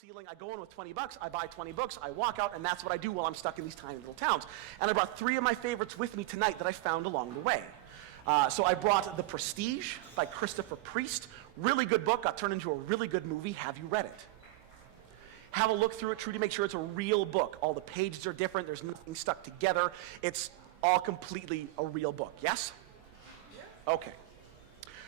ceiling. I go in with 20 bucks, I buy 20 books, I walk out, and that's what I do while I'm stuck in these tiny little towns. And I brought 3 of my favorites with me tonight that I found along the way. So I brought The Prestige by Christopher Priest. Really good book, got turned into a really good movie. Have you read it? Have a look through it, Trudy, make sure it's a real book. All the pages are different, there's nothing stuck together. It's all completely a real book, yes? Okay.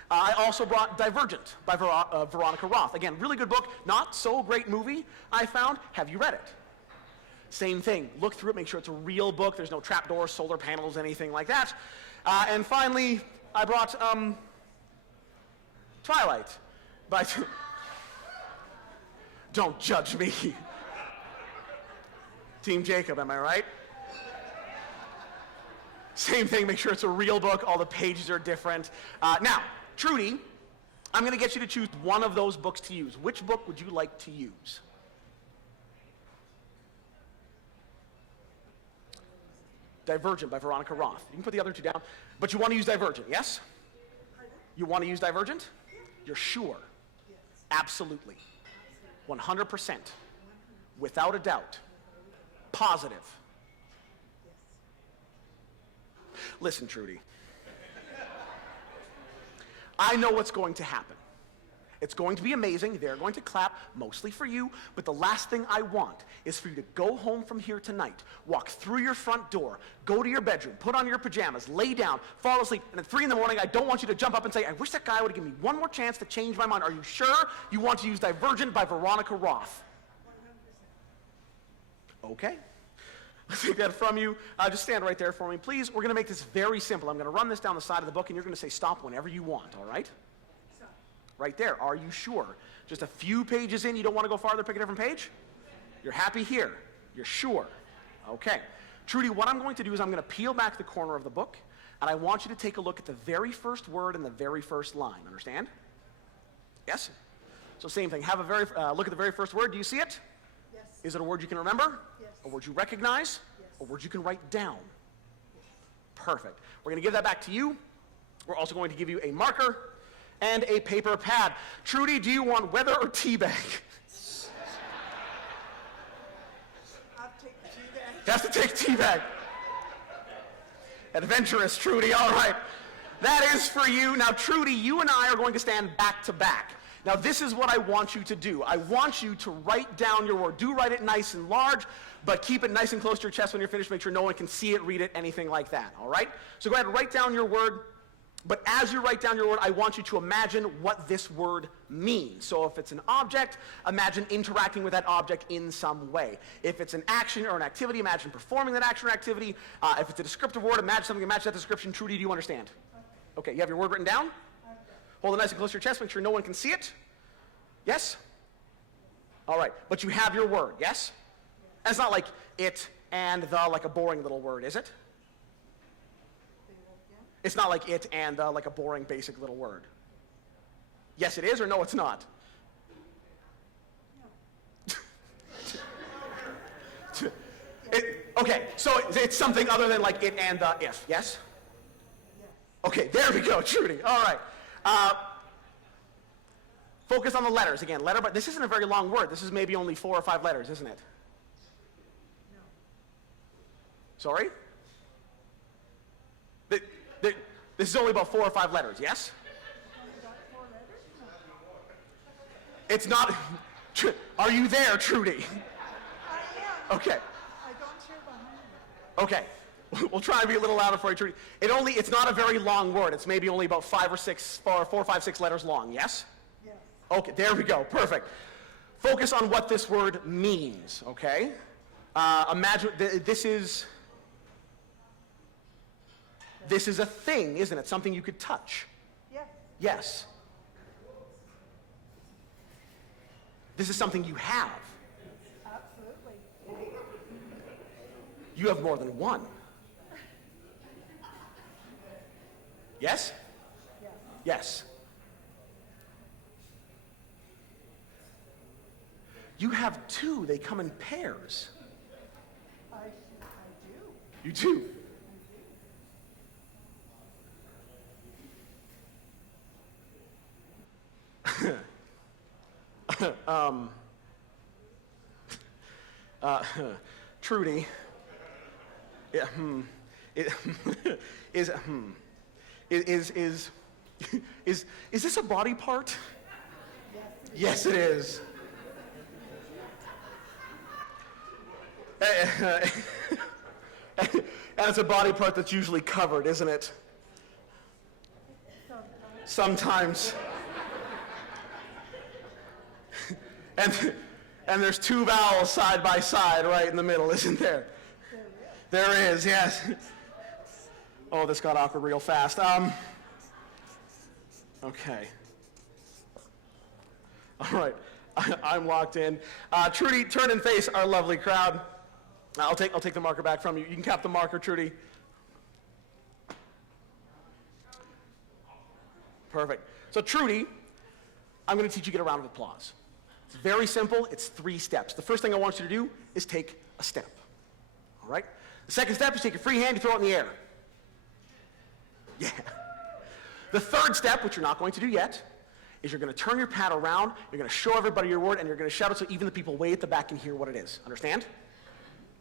I also brought Divergent by Veronica Roth. Again, really good book, not so great movie, I found. Have you read it? Same thing, look through it, make sure it's a real book. There's no trapdoors, solar panels, anything like that. And finally, I brought Twilight by... Don't judge me. Team Jacob, am I right? Same thing, make sure it's a real book, all the pages are different. Now, Trudy, I'm going to get you to choose one of those books to use. Which book would you like to use? Divergent by Veronica Roth. You can put the other 2 down, but you want to use Divergent, yes? You want to use Divergent? You're sure? Yes. Absolutely. 100%. Without a doubt. Positive. Yes. Listen, Trudy. I know what's going to happen. It's going to be amazing. They're going to clap, mostly for you, but the last thing I want is for you to go home from here tonight, walk through your front door, go to your bedroom, put on your pajamas, lay down, fall asleep, and at 3 in the morning, I don't want you to jump up and say, I wish that guy would have given me one more chance to change my mind. Are you sure you want to use Divergent by Veronica Roth? 100%. Okay. Let's take that from you. Just stand right there for me, please. We're going to make this very simple. I'm going to run this down the side of the book, and you're going to say stop whenever you want, all right? Stop. Right there. Are you sure? Just a few pages in, you don't want to go farther, pick a different page? You're happy here. You're sure. Okay. Trudy, what I'm going to do is I'm going to peel back the corner of the book, and I want you to take a look at the very first word and the very first line. Understand? Yes? So same thing. Have a look at the very first word. Do you see it? Yes. Is it a word you can remember? Yes. A word you recognize? Yes. A word you can write down? Yes. Perfect. We're going to give that back to you. We're also going to give you a marker and a paper pad. Trudy, do you want weather or tea bag? I'll take the tea bag. Has to take tea bag. Adventurous, Trudy. All right. That is for you. Now, Trudy, you and I are going to stand back to back. Now, this is what I want you to do. I want you to write down your word. Do write it nice and large, but keep it nice and close to your chest when you're finished. Make sure no one can see it, read it, anything like that, all right? So go ahead and write down your word, but as you write down your word, I want you to imagine what this word means. So if it's an object, imagine interacting with that object in some way. If it's an action or an activity, imagine performing that action or activity. If it's a descriptive word, imagine something that matches that description. Trudy, do you understand? Okay, you have your word written down? Hold it nice and close to your chest, make sure no one can see it. Yes? All right, but you have your word, yes? And it's not like it and the, like a boring little word, is it? It's not like it and the, like a boring basic little word. Yes, it is, or no, it's not? Okay, so it's something other than like it and the if, yes? Okay, there we go, Trudy. All right. Focus on the letters again. Letter, but this isn't a very long word. This is maybe only 4 or 5 letters, isn't it? No. Sorry? This is only about 4 or 5 letters, yes? Only got 4 letters? No. It's not. Are you there, Trudy? I am. Okay. I don't hear behind me. Okay. We'll try to be a little louder for you, Trudy. It's not a very long word. It's maybe only about 4 or 5, 6 letters long, yes? Yes. Okay, there we go. Perfect. Focus on what this word means, okay? Imagine this is a thing, isn't it? Something you could touch. Yes. Yes. This is something you have. Absolutely. You have more than one. Yes? Yes. Yes. You have 2. They come in pairs. I do. You do. Trudy, yeah, is this a body part? Yes, it is. And it's a body part that's usually covered, isn't it? Sometimes. And there's two vowels side by side right in the middle, isn't there? There is, yes. Oh, this got awkward real fast. Okay. All right, I'm locked in. Trudy, turn and face our lovely crowd. I'll take the marker back from you. You can cap the marker, Trudy. Perfect. So Trudy, I'm going to teach you to get a round of applause. It's very simple. It's 3 steps. The first thing I want you to do is take a step. All right? The second step is take your free hand, you throw it in the air. Yeah. The third step, which you're not going to do yet, is you're going to turn your pad around, you're going to show everybody your word, and you're going to shout it so even the people way at the back can hear what it is. Understand?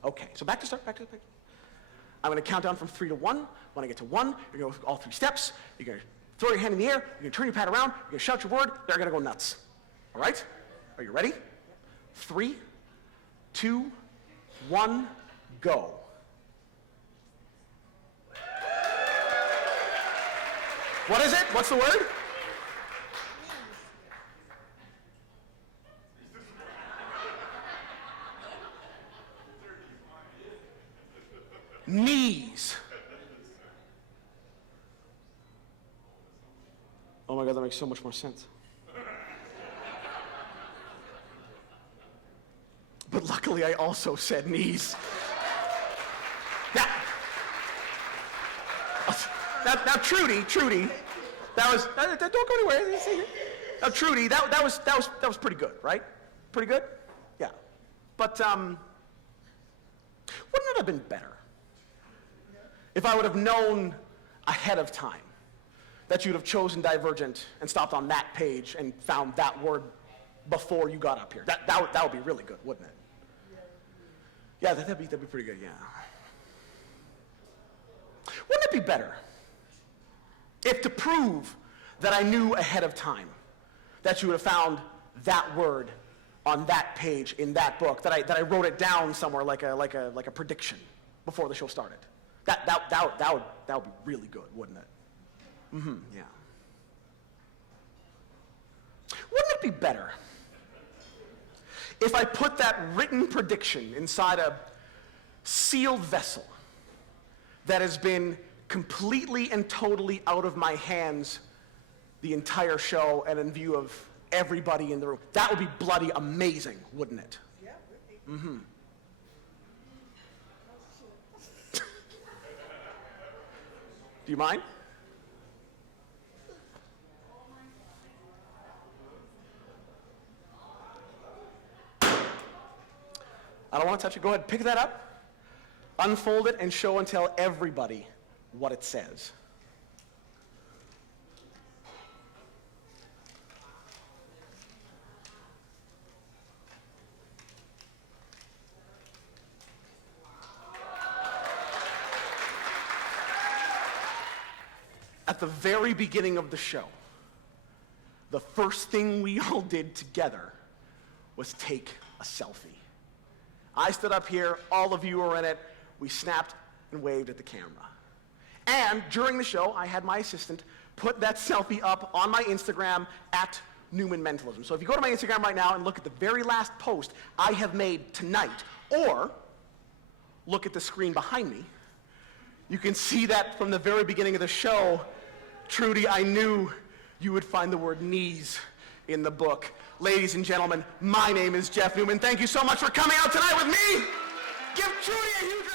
Okay. So back to start. I'm going to count down from 3 to 1. When I get to 1, you're going to go all 3 steps. You're going to throw your hand in the air, you're going to turn your pad around, you're going to shout your word, they're going to go nuts. All right? Are you ready? 3, 2, 1, go. What is it? What's the word? Knees. Oh my God, that makes so much more sense. But luckily, I also said knees. Now, Trudy, that was. Don't go anywhere. Now, Trudy, that was pretty good, right? Pretty good, yeah. But wouldn't it have been better if I would have known ahead of time that you'd have chosen Divergent and stopped on that page and found that word before you got up here? That would be really good, wouldn't it? Yeah, that'd be pretty good, yeah. Wouldn't it be better if, to prove that I knew ahead of time that you would have found that word on that page in that book, that I wrote it down somewhere like a prediction before the show started? That would be really good, wouldn't it? Mm-hmm, yeah. Wouldn't it be better if I put that written prediction inside a sealed vessel that has been completely and totally out of my hands the entire show and in view of everybody in the room? That would be bloody amazing, wouldn't it? Yeah. Mm-hmm. Do you mind? I don't want to touch it. Go ahead, pick that up, unfold it, and show and tell everybody what it says. At the very beginning of the show, the first thing we all did together was take a selfie. I stood up here, all of you were in it, we snapped and waved at the camera. And during the show, I had my assistant put that selfie up on my Instagram at Newman Mentalism. So if you go to my Instagram right now and look at the very last post I have made tonight, or look at the screen behind me, you can see that from the very beginning of the show, Trudy, I knew you would find the word knees in the book. Ladies and gentlemen, my name is Jeff Newman. Thank you so much for coming out tonight with me. Give Trudy a huge round.